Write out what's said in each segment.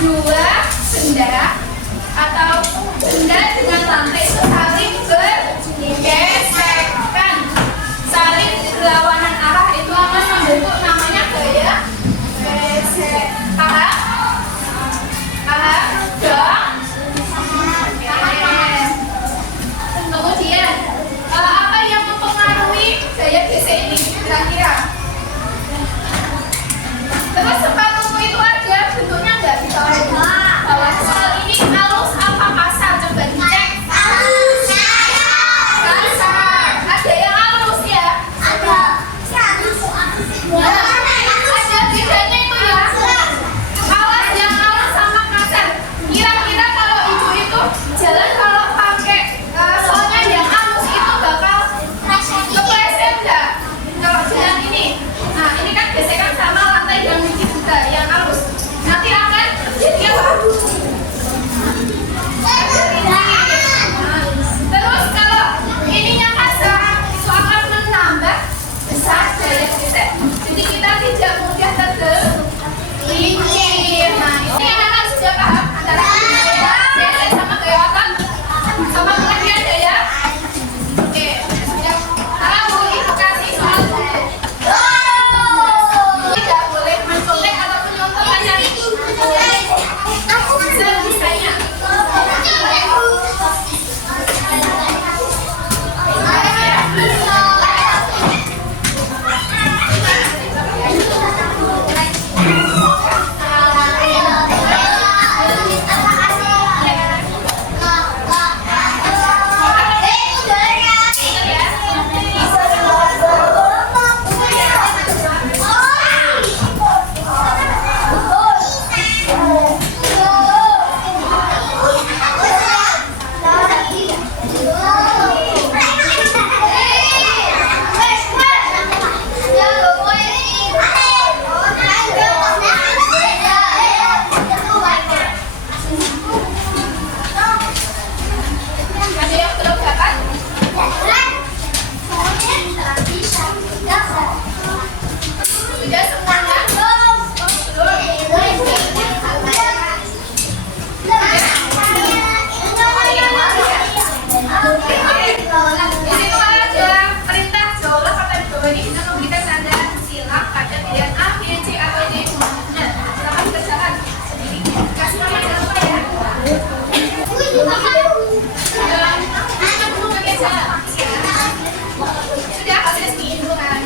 dua benda atau benda dengan lantai itu saling bergesekan, saling berlawanan arah, itu akan membentuk namanya gaya gesek. Paham? Paham? Dong? Kemudian apa yang mempengaruhi gaya gesek ini kira-kira? Terus sepatumu itu ada bentuknya nggak di bawah soal ini halus apa kasar? Coba dicek. Kasar. Ada yang halus ya? Ada. Ada bedanya itu ya. Awas yang halus sama kasar. Kira-kira kalau ibu itu jalan kalau pakai soalnya yang halus itu bakal kepleset nggak? Kalau jalan ini. Nah ini kan gesekan sama lantai yang licin juga, yang halus. Nanti akan jadi apa? Terus kalau ininya kasar, itu akan menambah besar gaya gesek. Jadi kita tidak mudah tergelincir. Nah ini anak-anak sudah paham antara gaya gesek sama gaya otot sama pengertian gaya. Oke, sudah. Sekarang boleh kasih soal dulu. Tidak boleh mencolek ataupun nyontek hanya sebisanya. Ada yang belum dapat? Sudah semuanya? Di situ ada perintah jauhlah kata di bawah ini bisa memberikan tanda silang pada pilihan A, B, C atau D. Nah, silakan dikerjakan sendiri. Kasih nama jangan lupa ya. Sudah, kasih dulu kan.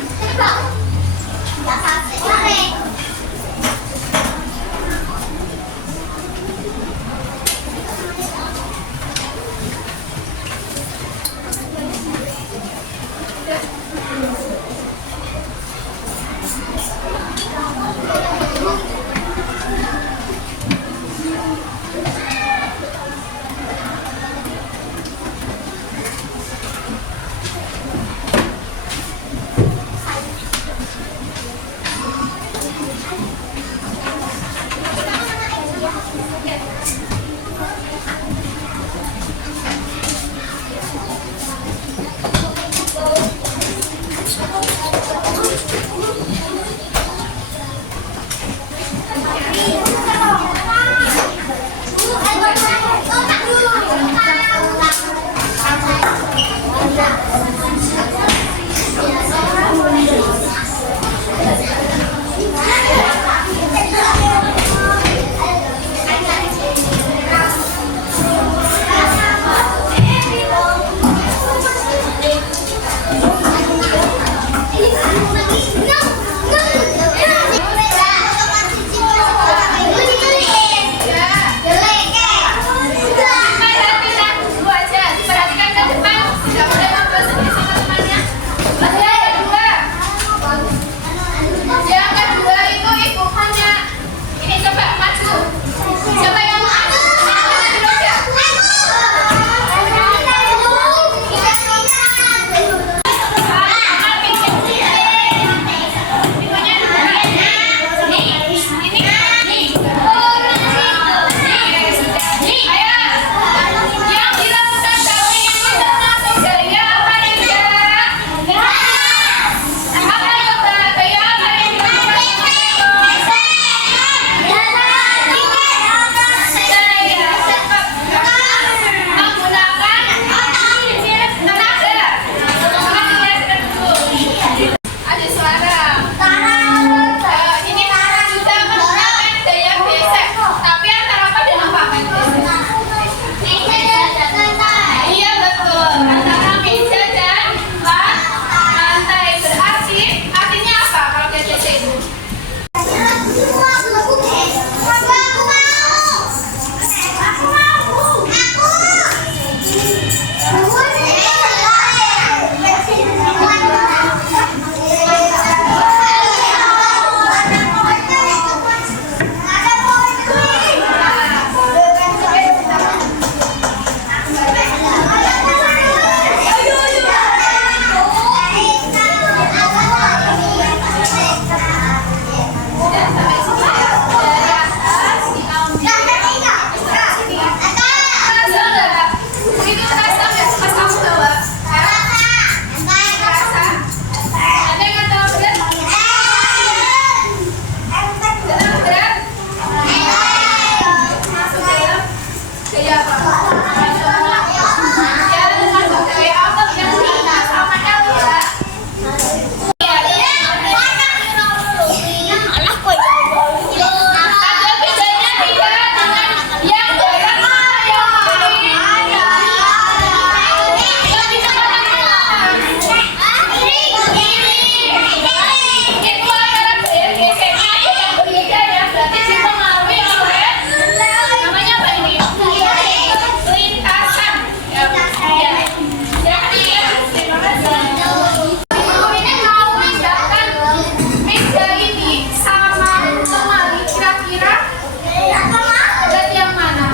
meja ini sama lemari kira-kira berat yang mana?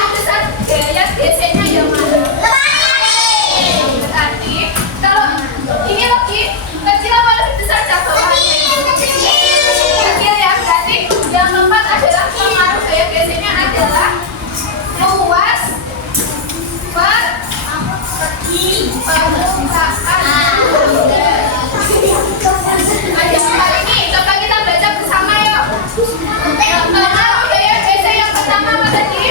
Lebih besar gaya geseknya yang mana? Berarti kalau ini lebih kecil apa lebih besar bawahnya? Kecil ya, berarti yang keempat adalah pengaruh gaya geseknya adalah luas ada empat ini, coba kita baca bersama yuk. Pengaruh gaya gesek yang pertama apa tadi?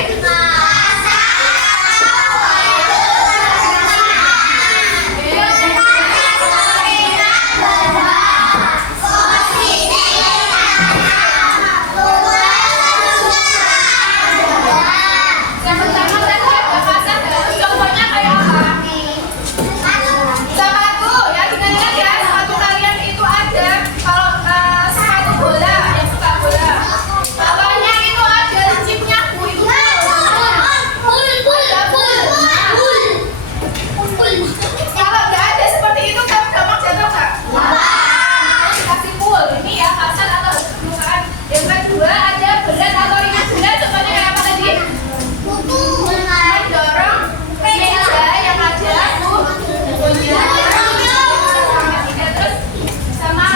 Yang pertama tadi ada pasang, contohnya kayak apa? Sepatu, ya ingat ya, sepatu kalian itu ada kalau sepatu bola, yang suka bola. Bawahnya itu ada chipnya, itu kalau nggak ada seperti itu, kamu gampang jatuh nggak? Kasih full, ini ya pasang atau permukaan. Yang kedua ada berat atau ringan. Berat contohnya kayak apa tadi? Mendorong meja yang ada terus sama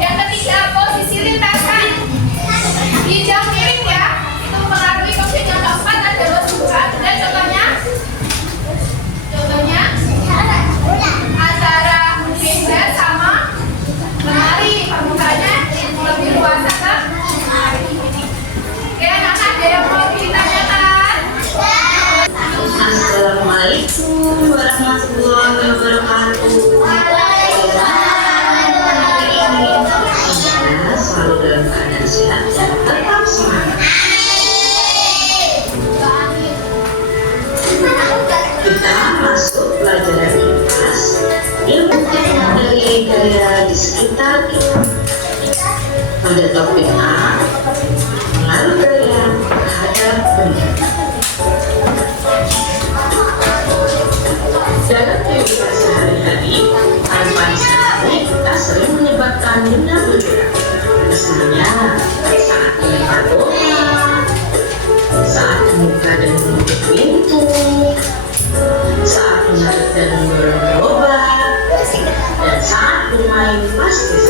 yang ketiga posisi lintasan di jam miring ya, itu mempengaruhi objek. Yang keempat ada buka dan contohnya antara meja sama lemari, permukaannya lebih luas kan? Oke, anak ada yang mau ditanyakan? Assalamualaikum warahmatullahi wabarakatuh. Semoga selalu dalam keadaan sehat dan tetap semangat. Kita masuk pelajaran IPAS, ilmu dari gaya di sekitar kita. Pada topik A, pengaruh gaya terhadap benda. Dalam kehidupan sehari-hari, tanpa disadari kita sering menyebabkan benda bergerak. Misalnya, saat melempar bola, saat membuka dan menutup pintu, saat menarik dan mendorong gerobak, dan saat bermain plastik.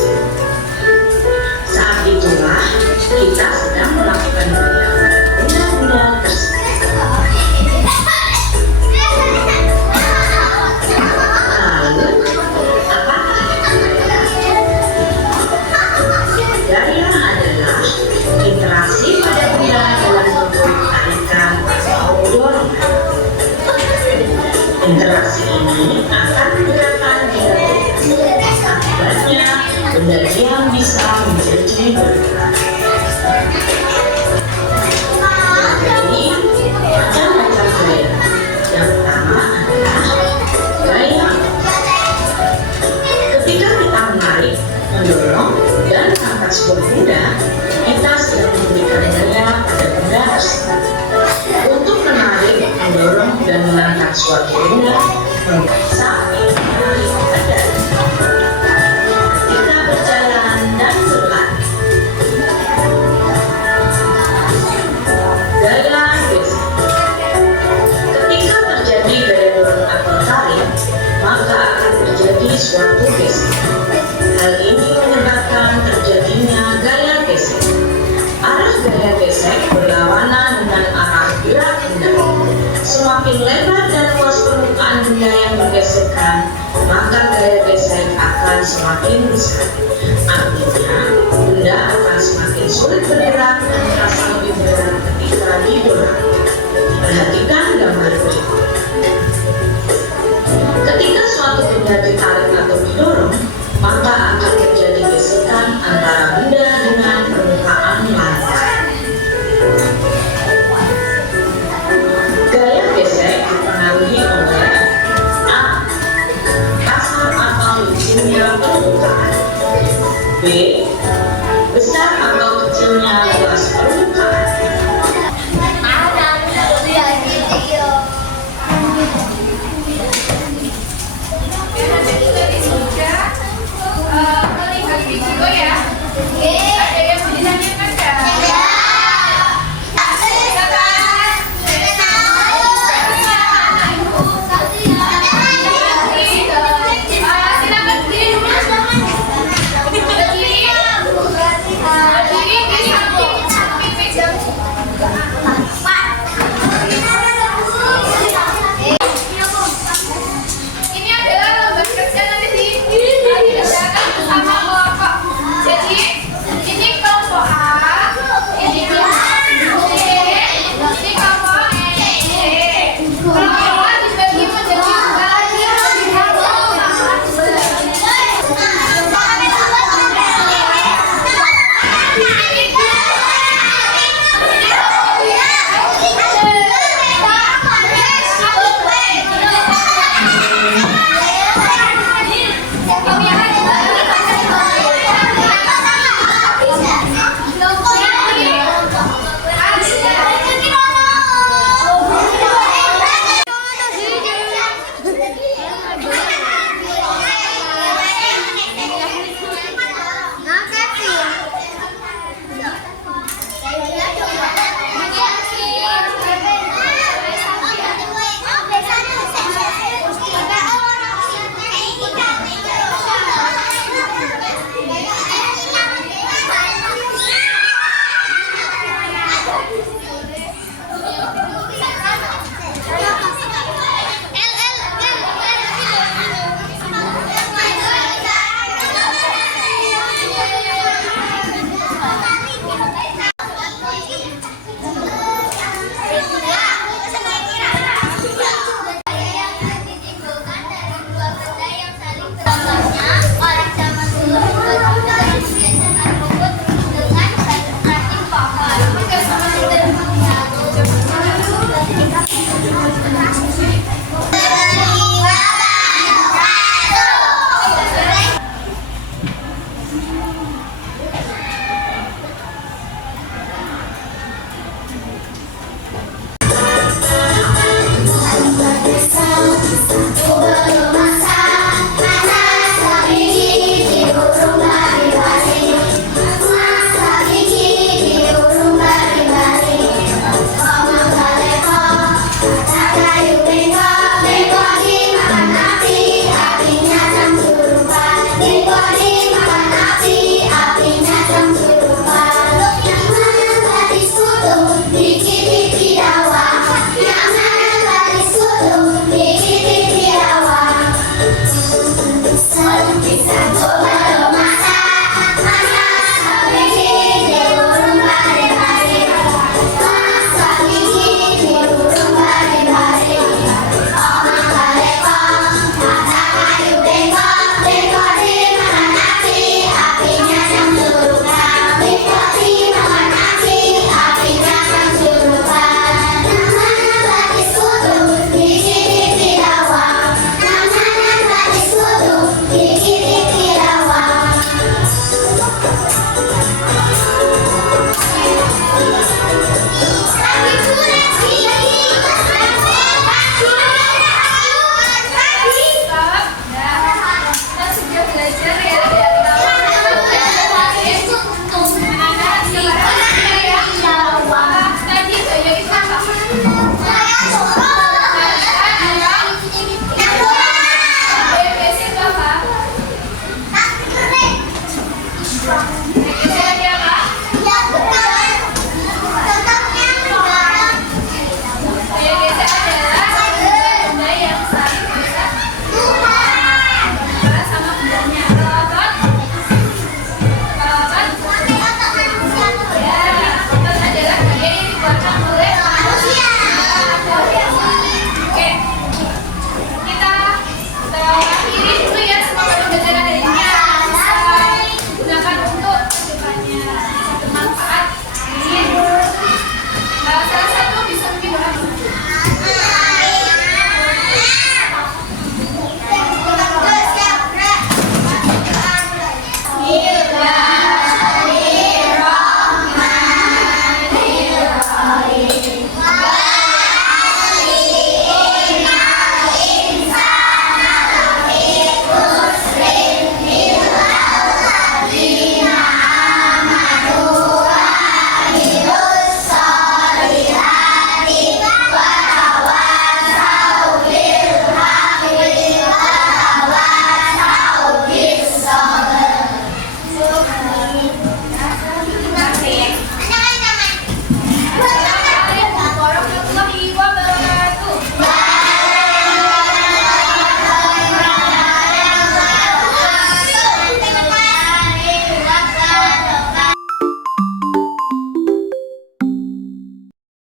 Saat itulah kita sedang melakukan gaya pada benda-benda tersebut. Gaya adalah interaksi pada benda dalam bentuk tarikan atau dorongan. Interaksi ini akan menggerakkan benda. Akibatnya, benda yang bisa menjadi bergerak. Jadi, ada macam gaya. Yang pertama adalah gaya. Ketika kita menarik, mendorong, dan mengangkat sebuah benda, kita sedang memberikan gaya pada benda tersebut. Untuk menarik, mendorong, dan mengangkat suatu benda, saat menarik badan, kita berjalan dan berlari. Gaya gesek. Ketika terjadi gaya dorong atau tarik, maka akan terjadi suatu gesek. Hal ini menyebabkan terjadinya gaya gesek. Arah gaya gesek berlawanan dengan arah gerak benda. Semakin lebar dan luas permukaan benda yang bergesekan, maka gaya gesek akan semakin besar. Artinya, benda akan semakin sulit bergerak dan terasa lebih berat ketika didorong. Perhatikan gambar berikut. Ketika suatu benda ditarik atau didorong, maka akan terjadi gesekan antara benda dengan permukaan lantai. Gaya gesek dipengaruhi oleh A. Kasar atau licinnya permukaan. B. Besar atau kecilnya luas